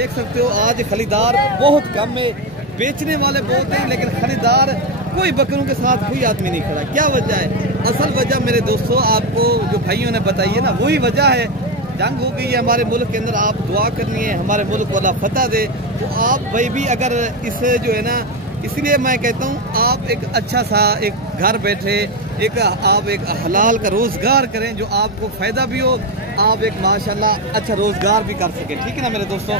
देख सकते हो आज खरीदार बहुत कम है, बेचने वाले बहुत हैं लेकिन खरीदार कोई बकरों के साथ कोई आदमी नहीं खड़ा। क्या वजह है? असल वजह मेरे दोस्तों आपको जो भाइयों ने बताई है ना, वही वजह है। जंग हो गई है हमारे मुल्क के अंदर, आप दुआ करनी है हमारे मुल्क को अल्लाह फतह दे। तो आप भाई भी अगर इसे जो है ना, इसलिए मैं कहता हूँ आप एक अच्छा सा एक घर बैठे आप एक हलाल का रोज़गार करें जो आपको फ़ायदा भी हो, आप एक माशाल्लाह अच्छा रोज़गार भी कर सकें। ठीक है ना मेरे दोस्तों,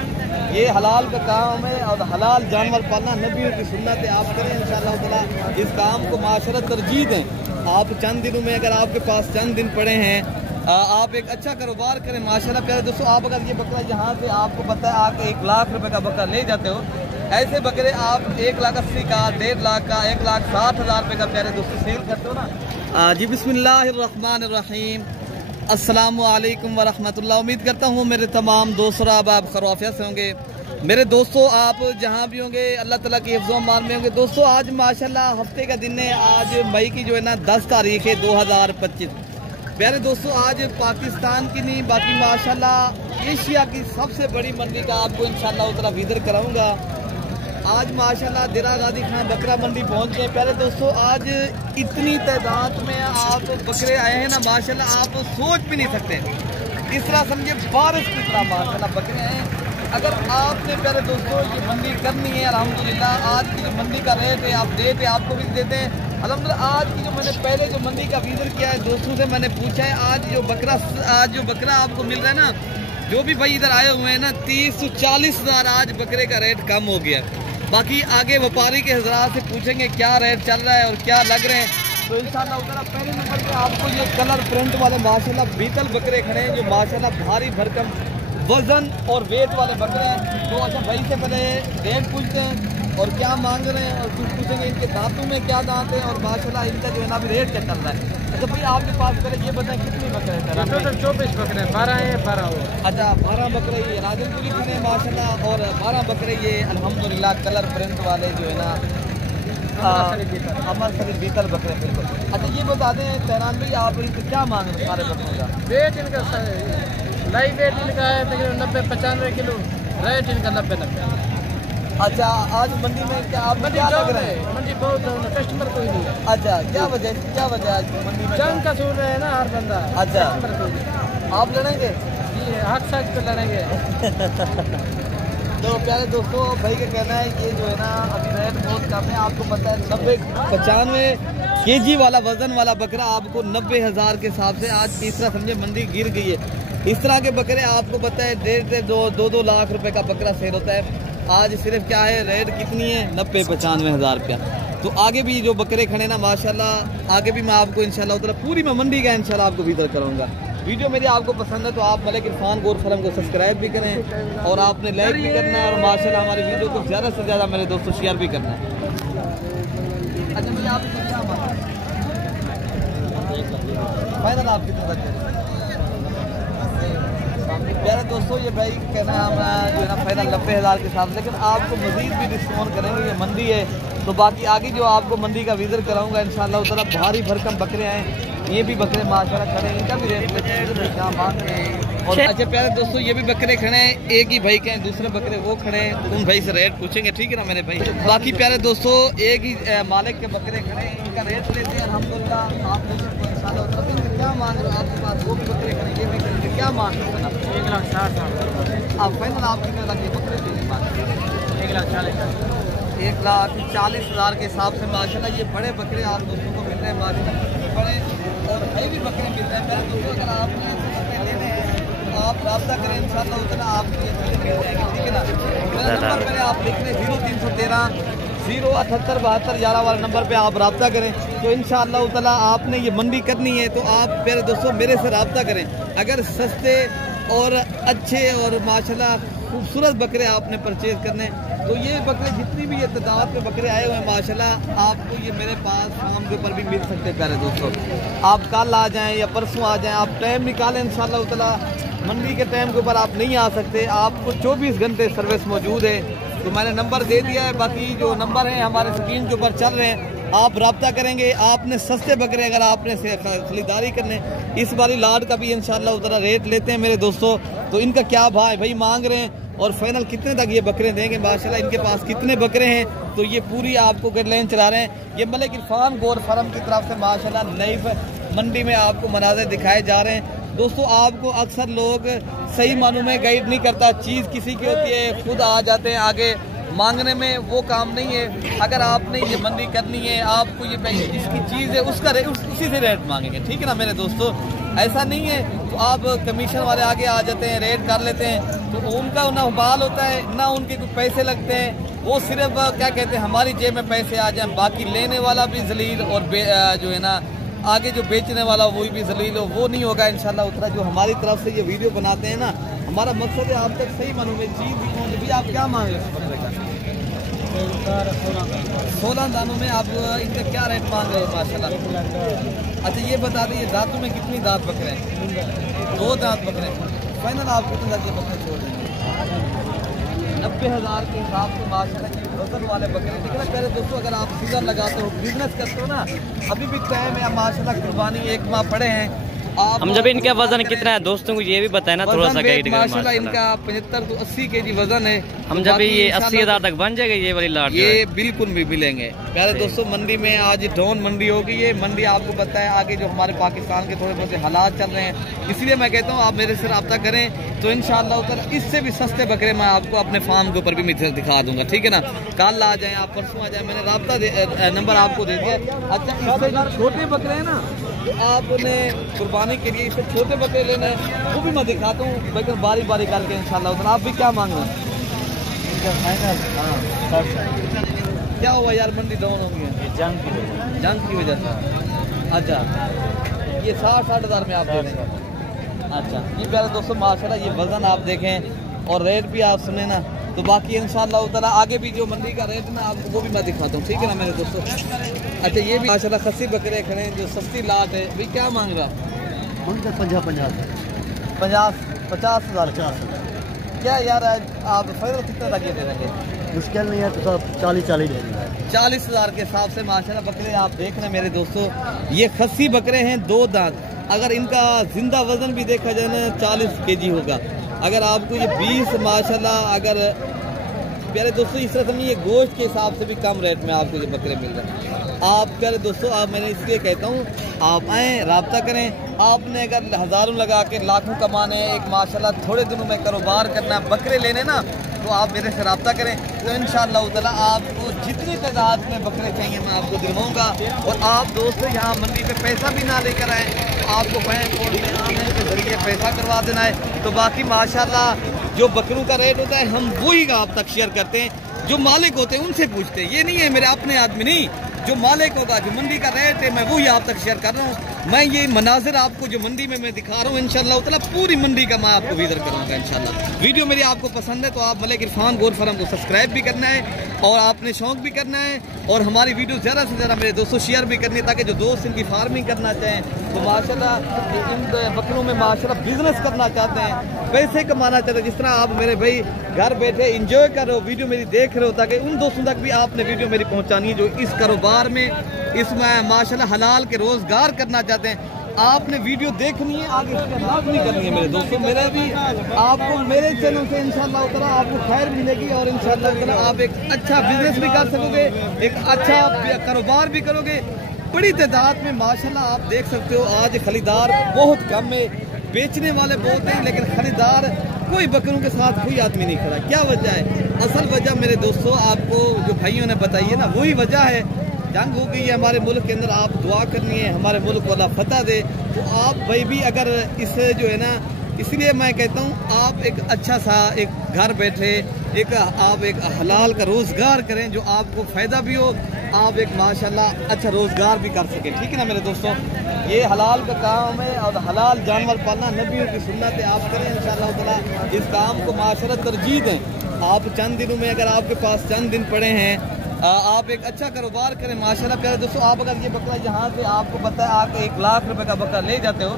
ये हलाल का काम है और हलाल जानवर पालना नबियों की सुन्नत है। आप करें इंशाअल्लाह ताला इस काम को माशरत तरजीह दें। आप चंद दिनों में अगर आपके पास चंद दिन पड़े हैं, आप एक अच्छा कारोबार करें माशाल्लाह। प्यारे दोस्तों, आप अगर ये बकरा यहाँ से आपको पता है आप 1 लाख रुपए का बकरा ले जाते हो, ऐसे बकरे आप 1,80,000 का, 1.5 लाख का, 1,60,000 रुपए का प्यारे दोस्तों सेल करते हो ना। जी बिस्मिल्लाहिर्रहमानिर्रहीम, अस्सलामु अलैकुम वरहमतुल्लाह। उम्मीद करता हूँ मेरे तमाम दोस्त आप खैरियत से होंगे। मेरे दोस्तों आप जहाँ भी होंगे अल्लाह ताला की हिफ्ज़ व अमान में होंगे। दोस्तों आज माशाल्लाह हफ्ते का दिन है, आज मई की जो है ना 10 तारीख है 2025। प्यारे दोस्तों आज पाकिस्तान की नहीं बाकी माशाल्लाह एशिया की सबसे बड़ी मंडी का आपको इंशाअल्लाह ताला विज़िट कराऊंगा। आज माशाल्लाह दिरा गाजी खान बकरा मंडी पहुंच गए। प्यारे दोस्तों आज इतनी तादाद में आप बकरे आए हैं ना माशाल्लाह, आप सोच भी नहीं सकते। इस तरह समझिए बारिश की तरह माशाल्लाह बकरे हैं। अगर आपने प्यारे दोस्तों ये मंडी करनी है अल्हम्दुलिल्लाह, आज की जो मंडी का रेट है आप रेट है आपको भी देते हैं अल्हम्दुलिल्लाह। आज की जो मैंने पहले जो मंडी का विज़िट किया है दोस्तों से मैंने पूछा है आज जो बकरा आपको मिल रहा है ना, जो भी भाई इधर आए हुए हैं ना 30 से 40 हज़ार आज बकरे का रेट कम हो गया। बाकी आगे व्यापारी के हज़रात से पूछेंगे क्या रेट चल रहा है और क्या लग रहे हैं। तो इंशाअल्लाह उधर पहले नंबर पे आपको ये कलर प्रिंट वाले माशाल्लाह बीतल बकरे खड़े हैं जो माशाल्लाह भारी भरकम वजन और वेट वाले बकरे हैं। तो अच्छा भाई से पहले रेट पूछते हैं और क्या मांग रहे हैं और कुछ पूछेंगे इनके दांतों में क्या दांत है और माशाल्लाह इनका जो है ना अभी रेट क्या चल रहा है। अच्छा भाई आपके पास पहले ये बताएं कितनी बकरे हैं? टोटल 24 बकरे हैं, 12 हैं 12 हो। अच्छा 12 बकरे ये राजनपुरी खड़े हैं माशाल्लाह और 12 बकरे ये अल्हम्दुलिल्लाह कलर प्रिंट वाले जो है ना अमर शरीफ बीतल बकरे बिल्कुल। अच्छा ये बता दें तैरान भाई आप इनसे क्या मांग रहे हैं सारे बकरों का? वेट इनका लाइव वेट इनका है तकरीबन 90-95 किलो, रेट इनका 90-90। अच्छा आज मंडी में क्या आप क्या लग रहे हैं? मंडी बहुत कस्टमर कोई नहीं है। अच्छा क्या वजह आज मंडी में जंग का सूर है ना हर बंदा। अच्छा आप लड़ेंगे? जी हक सच पे लड़ेंगे। तो प्यारे दोस्तों भाई का कहना है ये जो है ना अभी रेट बहुत कम है। आपको पता है 95 kg वाला वजन वाला बकरा आपको 90,000 के हिसाब से आज तीसरा समझे मंडी गिर गई है। इस तरह के बकरे आपको पता है 1.5-2 लाख रुपए का बकरा सेल होता है। आज सिर्फ क्या है रेट कितनी है 90-95 हज़ार रुपया। तो आगे भी जो बकरे खड़े ना माशाल्लाह आगे भी मैं आपको इंशाल्लाह उधर पूरी मैं मंडी का इंशाल्लाह आपको विज़िट करूँगा। वीडियो मेरी आपको पसंद है तो आप मलिक इरफान गौर फरम को सब्सक्राइब भी करें और आपने लाइक भी करना है और माशाल्लाह हमारी वीडियो को ज़्यादा से ज़्यादा मेरे दोस्तों शेयर भी करना है। अच्छा भैया आप क्या फाइनल आप कितना तक प्यारे दोस्तों ये भाई कहना है हम जो है ना फाइनल 90,000 के साथ, लेकिन आपको मज़ीद भी डिस्काउंट करेंगे। ये मंडी है तो बाकी आगे जो आपको मंडी का विज़िट कराऊंगा इंशाल्लाह उधर भारी भरकम बकरे हैं। ये भी बकरे माशाल्लाह खड़े हैं, इनका भी रेट क्या बात है। और अच्छा प्यारे दोस्तों ये भी बकरे खड़े हैं, एक ही भाई के हैं, दूसरे बकरे वो खड़े हैं, उन भाई से रेट पूछेंगे ठीक है ना मेरे भाई। बाकी प्यारे दोस्तों एक ही मालिक के बकरे खड़े हैं, इनका रेट लेते हैं अल्हम्दुलिल्लाह। आप क्या मांग रहे हो? आपके पास वो भी बकरे खड़े ये भी खड़े क्या मांग रहे हो? 1,60,000 आप फाइनल आप कितने लगे बकरे देने मांग? 1,40,000 1,40,000 के हिसाब से माशाल्लाह ये बड़े बकरे आप दोस्तों को मिल रहे हैं माशाल्लाह बड़े और भाई भी बकरे मिल रहे हैं। मेरे दोस्तों अगर आपने लेने हैं तो आप रब्ता करें इंशाल्लाह उतना आपको ये मिल जाएगी ठीक है ना। मेरा नंबर मैंने आप लिख लें 0313 078 72 11 वाले नंबर पे आप रब्ता करें तो इंशाअल्लाह ताला आपने ये मंडी करनी है तो आप मेरे दोस्तों मेरे से रब्ता करें। अगर सस्ते और अच्छे और माशाल्लाह खूबसूरत बकरे आपने परचेज करने तो ये बकरे जितनी भी ये तादाद में बकरे आए हुए हैं माशाल्लाह आपको ये मेरे पास शाम के ऊपर भी मिल सकते हैं। प्यारे दोस्तों आप कल आ जाएं या परसों आ जाएं, आप टाइम निकालें इंशाअल्लाह ताला। मंडी के टाइम के ऊपर आप नहीं आ सकते, आपको 24 घंटे सर्विस मौजूद है। तो मैंने नंबर दे दिया है, बाकी जो नंबर है हमारे स्क्रीन के ऊपर चल रहे हैं, आप रब्ता करेंगे। आपने सस्ते बकरे अगर आपने से खरीदारी करने इस बारी लाड का भी इंशाल्लाह उतना रेट लेते हैं मेरे दोस्तों। तो इनका क्या भाई मांग रहे हैं और फाइनल कितने तक ये बकरे देंगे, माशाल्लाह इनके पास कितने बकरे हैं, तो ये पूरी आपको गाइडलाइन चला रहे हैं। ये मलिक इरफान गोर फार्म की तरफ से माशाल्लाह नई मंडी में आपको मनाज़र दिखाए जा रहे हैं। दोस्तों आपको अक्सर लोग सही मानों में गाइड नहीं करता, चीज़ किसी की होती है, खुद आ जाते हैं आगे मांगने में, वो काम नहीं है। अगर आपने ये मंडी करनी है, आपको ये जिसकी चीज़ है उसका उसी से रेट मांगेंगे, ठीक है ना मेरे दोस्तों। ऐसा नहीं है तो आप कमीशन वाले आगे आ जाते हैं, रेट कर लेते हैं, तो उनका ना बाल होता है ना उनके कुछ पैसे लगते हैं, वो सिर्फ क्या कहते हैं हमारी जेब में पैसे आ जाएं, बाकी लेने वाला भी जलील और जो है ना आगे जो बेचने वाला वही भी जलील हो, वो नहीं होगा इंशाल्लाह उतना। जो हमारी तरफ से ये वीडियो बनाते हैं ना, हमारा मकसद है आप तक सही मालूम है चीज़ भी पहुँचे। भी आप क्या मांग रहे हैं? 16 दानों में आप इनका क्या रेट मांग रहे हैं माशाल्लाह? अच्छा ये बता दें, दांतों में कितनी दांत बकरे हैं? 2 दांत बकरे। फाइनल आप कितने तक बकरे छोड़ देंगे? 90,000 के हिसाब से माशाल्लाह की वजन वाले बकरे। लेकिन पहले दोस्तों अगर आप सीजन लगाते हो, बिजनेस करते हो ना, अभी भी टाइम है माशाल्लाह, कुर्बानी 1 माह पड़े हैं आप। हम जब इनका वजन कितना है दोस्तों को ये भी बताए ना, थोड़ा सा गाइड करें। माशाल्लाह इनका 75 तो 80 kg वजन है। हम जब ये 80,000 तक बन जाएगा ये वाली लाट, ये बिल्कुल भी मिलेंगे प्यारे दोस्तों। मंडी में आज डाउन मंडी होगी, ये मंडी आपको पता है आगे जो हमारे पाकिस्तान के थोड़े बहुत हालात चल रहे हैं, इसलिए मैं कहता हूँ आप मेरे से रब्ता करें तो इंशाअल्लाह इससे भी सस्ते बकरे मैं आपको अपने फार्म के ऊपर भी दिखा दूंगा, ठीक है ना। कल आ जाए आप, परसों आ जाए, मैंने रब्ता नंबर आपको दे दिया। अच्छा इससे छोटे बकरे हैं ना, तो आपने कुर्बानी के लिए इससे छोटे बकरे लेने हैं, वो भी मैं दिखाता हूँ लेकिन बारी बारी करके इंशाल्लाह। आप भी क्या मांग रहे हैं? हाँ क्या हुआ यार, मंडी डाउन हो गई है जंग की वजह से। अच्छा ये 60-60 हज़ार में आप दे देंगे। अच्छा ये प्यारे दोस्तों माशाल्लाह ये वज़न आप देखें और रेट भी आप सुने ना, तो बाकी इंशाअल्लाह ताला आगे भी जो मंडी का रेट ना आपको वो भी मैं दिखाता हूँ, ठीक है ना मेरे दोस्तों। अच्छा ये भी माशाल्लाह खस्सी बकरे खड़े हैं जो सस्ती लाट है, भाई क्या मांग रहा? 50 हज़ार। क्या यार आप फाइनल कितने लगे दे रहे हैं? मुश्किल नहीं है तो 40 दे देंगे। 40 हज़ार के हिसाब से माशाल्लाह बकरे आप देख रहे हैं मेरे दोस्तों। ये खस्सी बकरे हैं 2 दांत, अगर इनका जिंदा वजन भी देखा जाए ना 40 kg होगा। अगर आपको ये 20 माशाल्लाह, अगर प्यारे दोस्तों इस तरह से ये गोश्त के हिसाब से भी कम रेट में आपको ये बकरे मिल रहे हैं। आप प्यारे दोस्तों आप मैंने इसलिए कहता हूँ आप आएँ रब्ता करें। आपने अगर हज़ारों लगा के लाखों कमाने एक माशाल्लाह थोड़े दिनों में कारोबार करना है, बकरे लेने ना, तो आप मेरे से रब्ता करें तो इंशाअल्लाह ताला आपको जितनी तादाद में बकरे चाहिए मैं आपको दिलवाऊँगा। और आप दोस्तों यहाँ मंडी पे पैसा भी ना लेकर आए, आपको बैंक में आने के जरिए पैसा करवा देना है। तो बाकी माशाल्लाह जो बकरों का रेट होता है हम वही का आप तक शेयर करते हैं, जो मालिक होते हैं उनसे पूछते हैं। ये नहीं है मेरे अपने आदमी नहीं, जो मालिक होगा, जो मंडी का रेट है मैं वही आप तक शेयर कर रहा हूँ। मैं ये मनाजिर आपको जो मंडी में मैं दिखा रहा हूँ इंशाअल्लाह ताला पूरी मंडी का मैं आपको विजिट करूँगा इंशाअल्लाह। वीडियो मेरी आपको पसंद है तो आप मलिक इरफान गोर फार्म को सब्सक्राइब भी करना है और आपने शौक भी करना है, और हमारी वीडियो ज़्यादा से ज़्यादा मेरे दोस्तों शेयर भी करनी है, ताकि जो दोस्त इनकी फार्मिंग करना चाहें तो माशाल्लाह इन बकरों में माशाल्लाह बिजनेस करना चाहते हैं, पैसे कमाना चाहते हैं, जिस तरह आप मेरे भाई घर बैठे इंजॉय कर रहे हो, वीडियो मेरी देख रहे हो, ताकि उन दोस्तों तक भी आपने वीडियो मेरी पहुंचानी है जो इस कारोबार में इसमें माशाल्लाह हलाल के रोजगार करना चाहते हैं। आपने वीडियो देखनी है, आगे लाजमी करनी है मेरे दोस्तों। मेरे भी आपको मेरे चैनल से इंशाअल्लाह ताला आपको खैर मिलेगी और इंशाअल्लाह ताला आप एक अच्छा बिजनेस भी कर सकोगे, एक अच्छा कारोबार भी करोगे। बड़ी तादाद में माशाल्लाह आप देख सकते हो आज खरीदार बहुत कम है, बेचने वाले बहुत हैं लेकिन खरीदार कोई बकरों के साथ कोई आदमी नहीं खड़ा। क्या वजह है? असल वजह मेरे दोस्तों आपको जो भाइयों ने बताई है ना, वही वजह है। जंग हो गई है हमारे मुल्क के अंदर, आप दुआ करनी है हमारे मुल्क वाला फतह दे। तो आप भाई भी अगर इससे जो है ना, इसलिए मैं कहता हूँ आप एक अच्छा सा एक घर बैठे आप एक हलाल का रोज़गार करें जो आपको फ़ायदा भी हो, आप एक माशाल्लाह अच्छा रोज़गार भी कर सकें, ठीक है ना मेरे दोस्तों। ये हलाल का काम है और हलाल जानवर पालना नबियों की सुन्नत है, आप करें इंशाअल्लाह ताला इस काम को माशरत तरजीह दें। आप चंद दिनों में अगर आपके पास चंद दिन पड़े हैं आप एक अच्छा कारोबार करें माशाल्लाह। प्यारे दोस्तों आप अगर ये बकरा यहाँ से आपको पता है आप 1 लाख रुपए का बकरा ले जाते हो,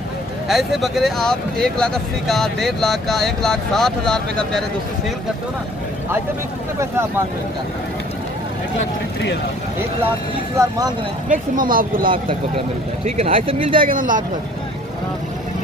ऐसे बकरे आप 1,80,000 का, 1.5 लाख का, 1,60,000 रुपए का प्यारे दोस्तों सेल करते हो ना। आज तक कितने पैसे आप मांग रहे हैं? 1,30,000 मांग रहे हैं, मैक्सिमम आपको लाख तक बकरा मिलता है, ठीक है ना। ऐसे मिल जाएगा ना लाख तक।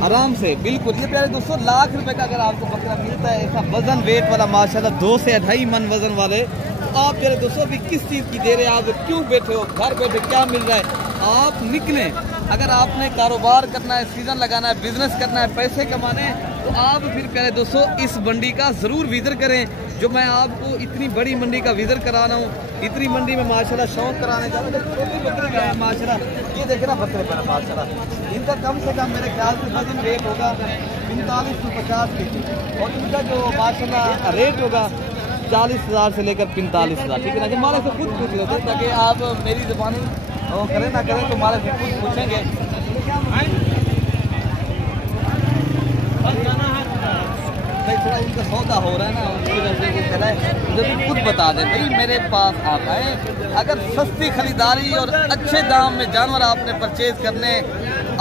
आराम से बिल्कुल। ये प्यारे दोस्तों लाख रुपए का अगर आपको बकरा मिलता है ऐसा वजन वेट वाला माशाल्लाह 2 से 2.5 मन वजन वाले, तो आप प्यारे दोस्तों अभी किस चीज़ की दे रहे हैं, आप क्यों बैठे हो, घर बैठे क्या मिल रहा है, आप निकलें। अगर आपने कारोबार करना है, सीजन लगाना है, बिजनेस करना है, पैसे कमाने हैं, तो आप फिर प्यारे दोस्तों इस मंडी का ज़रूर विजिट करें। जो मैं आपको इतनी बड़ी मंडी का विजिट करा रहा हूँ, इतनी मंडी में माशाल्लाह शौक कराने जा रहा हूँ। छोटी बकरी का है माशाल्लाह, ये देखे ना बकरे पर माशाल्लाह, इनका कम से कम मेरे ख्याल से वजन रेट होगा 45 से 50 के, और इनका जो माशाल्लाह रेट होगा 40,000 से लेकर 45,000। ठीक है ना, जो मालिक से खुद पूछ लेते ताकि आप मेरी ज़बानी वो करें ना करें, तो मालिक से खुद पूछेंगे। थोड़ा इनका सौदा हो रहा है ना, उसकी वजह से वो चला है, जब खुद बता दें भाई मेरे पास आप आए। अगर सस्ती खरीदारी और अच्छे दाम में जानवर आपने परचेज करने,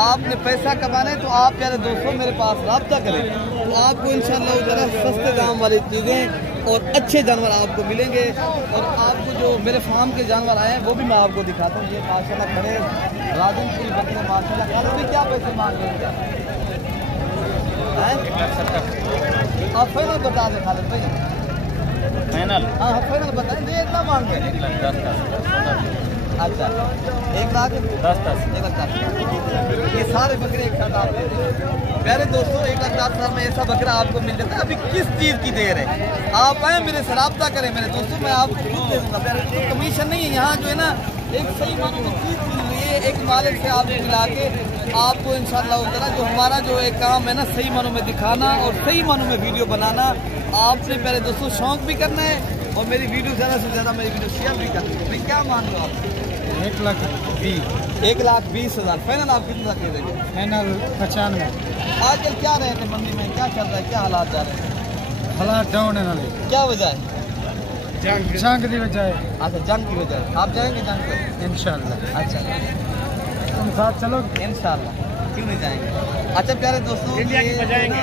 आपने पैसा कमाने, तो आप प्यारे दोस्तों मेरे पास रब्ता करें, तो आपको इंशाल्लाह जरा सस्ते दाम वाली चीज़ें और अच्छे जानवर आपको मिलेंगे। और आपको जो मेरे फार्म के जानवर आए हैं वो भी मैं आपको दिखाता हूँ। ये माशाल्लाह खड़े राजनपुरी बकरे माशाल्लाह, कल भी क्या पैसे मांग रहे हैं आप फाइनल बता दें खालिद भाई, फाइनल? हाँ फाइनल बताएं, ये इतना मांग रहे हैं। अच्छा 1,10,000 ये सारे बकरे एक साथ आप ले दें। प्यारे दोस्तों 1,10,000 में ऐसा बकरा आपको मिल जाता है। अभी किस चीज़ की देर है, आप आए मेरे से रब्ता करें मेरे दोस्तों, मैं आपको खुद दे दूँगा। प्यारे दोस्तों कमीशन नहीं है यहाँ, जो है ना एक सही मानों में चीज़ मिल रही है, एक मालिक से आपको मिला के आपको इंशाल्लाह उतना जो हमारा जो एक काम है ना सही मानों में दिखाना और सही मानों में वीडियो बनाना, आपने प्यारे दोस्तों शौक भी करना है और मेरी वीडियो ज़्यादा से ज़्यादा मेरी वीडियो शेयर भी करनी है। भाई क्या मान लो आप? 1,20,000 फाइनल आप कितना दे देंगे? फाइनल 95। आजकल क्या रहे थे मंडी में, क्या चल रहा है, क्या हालात जा रहे हैं? हालात डाउन है, क्या वजह है? जंग की वजह है। अच्छा जंग की वजह है, आप जाएंगे जंग पे इंशाल्लाह? अच्छा तुम साथ चलो इंशाल्लाह, क्यों नहीं जाएंगे। अच्छा प्यारे दोस्तों इंडिया की बजाएंगे।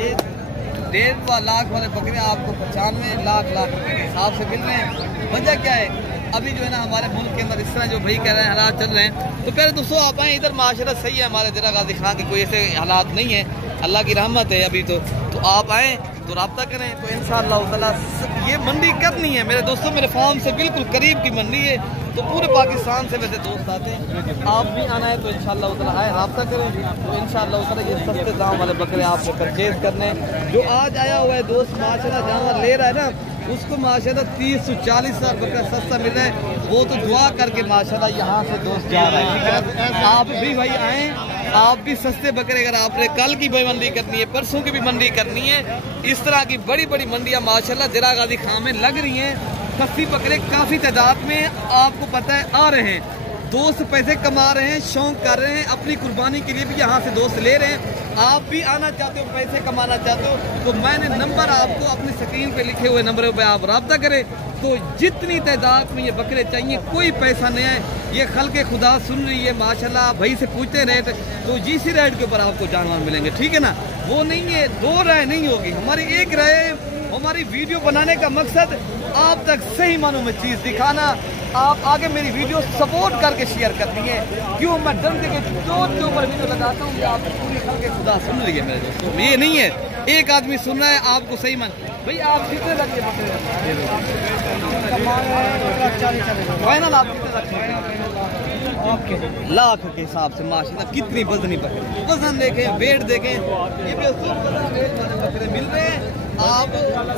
ये 1.5 लाख वाले बकरे आपको 95 लाख रुपए के हिसाब से मिल रहे हैं। वजह क्या है, अभी जो है ना हमारे मुल्क के अंदर इस तरह जो भाई कह रहे हैं हालात चल रहे हैं, तो प्यारे दोस्तों आप आए इधर माशरा सही है, हमारे ज़रा गाजी खां के कोई ऐसे हालात नहीं है, अल्लाह की रहमत है अभी तो आप आएँ तो रब्ता करें, तो इंशाअल्लाह ताला ये मंडी करनी है मेरे दोस्तों। मेरे फार्म से बिल्कुल करीब की मंडी है, तो पूरे पाकिस्तान से वैसे दोस्त आते हैं, आप भी आना है तो इंशाअल्लाह ताला आए रब्ता करें, तो इंशाअल्लाह ताला ये सस्ते दाम वाले बकरे आपको परचेज करने। जो आज आया हुआ है दोस्त माशाल्लाह जानवर ले रहा है ना, उसको माशाल्लाह 30 से 40,000 बकरा सस्ता मिल रहा है, वो तो दुआ करके माशाल्लाह यहाँ से दोस्त जा रहा है। आप भी भाई आएँ, आप भी सस्ते बकरे, अगर आपने कल की भी मंडी करनी है, परसों की भी मंडी करनी है, इस तरह की बड़ी बड़ी मंडियाँ माशाल्लाह ज़रा गाजी खां में लग रही हैं। खस्सी बकरे काफ़ी तादाद में आपको पता है आ रहे हैं, दोस्त पैसे कमा रहे हैं, शौक कर रहे हैं, अपनी कुर्बानी के लिए भी यहाँ से दोस्त ले रहे हैं। आप भी आना चाहते हो, पैसे कमाना चाहते हो, तो मैंने नंबर आपको अपनी स्क्रीन पे लिखे हुए नंबरों पे आप रब्ता करें। तो जितनी तादाद में ये बकरे चाहिए, कोई पैसा नहीं है, ये खल्के खुदा सुन रही है माशाल्लाह, भाई से पूछते रेट, तो जीसी रेट के ऊपर आपको जानवर मिलेंगे। ठीक है ना, वो नहीं है, 2 राय नहीं होगी, हमारी एक राय। हमारी वीडियो बनाने का मकसद आप तक सही मानों में चीज़ दिखाना, आप आगे मेरी वीडियो सपोर्ट करके शेयर करनी है। क्यों मैं डर के जोर के ऊपर वीडियो लगाता हूँ, आप पूरी खल्के खुदा सुन रही है मेरे दोस्तों, ये नहीं है एक आदमी सुन रहा है आपको सही मान। भाई आप कितने रखिए फाइनल, आप कितने रखिए? लाख के हिसाब से माशाल्लाह कितनी वजनी बकरे, वजन देखें, वेट देखें, ये भी बकरे मिल रहे हैं। आप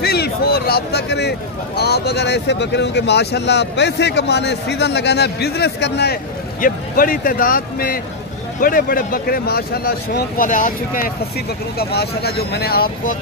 फिल फोर रब्ता करें। आप अगर ऐसे बकरे के माशाल्लाह पैसे कमाने, सीजन लगाना है, बिजनेस करना है, ये बड़ी तादाद में बड़े बड़े बकरे माशाल्लाह शौक वाले आ चुके हैं। खस्सी बकरों का माशाल्लाह जो मैंने आपको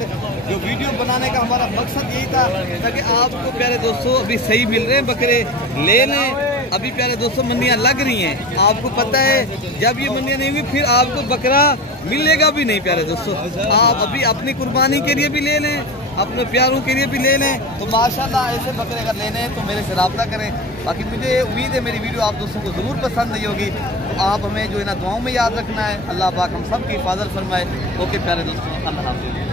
जो वीडियो बनाने का हमारा मकसद यही था ताकि आपको प्यारे दोस्तों अभी सही मिल रहे हैं बकरे, ले लें। अभी प्यारे दोस्तों मंडियाँ लग रही हैं, आपको पता है जब ये मंडियाँ नहीं हुई फिर आपको बकरा मिलेगा भी नहीं प्यारे दोस्तों। आप अभी अपनी कुर्बानी के लिए भी ले लें, अपने प्यारों के लिए भी ले लें, तो माशाल्लाह ऐसे बकरे अगर लेने हैं तो मेरे से रब्ता करें। बाकी मुझे उम्मीद है मेरी वीडियो आप दोस्तों को ज़रूर पसंद आई होगी। तो आप हमें जो है ना दुआओं में याद रखना है। अल्लाह पाक हम सब की हिफाजत फरमाए। ओके प्यारे दोस्तों, अल्लाह हाफ़िज़।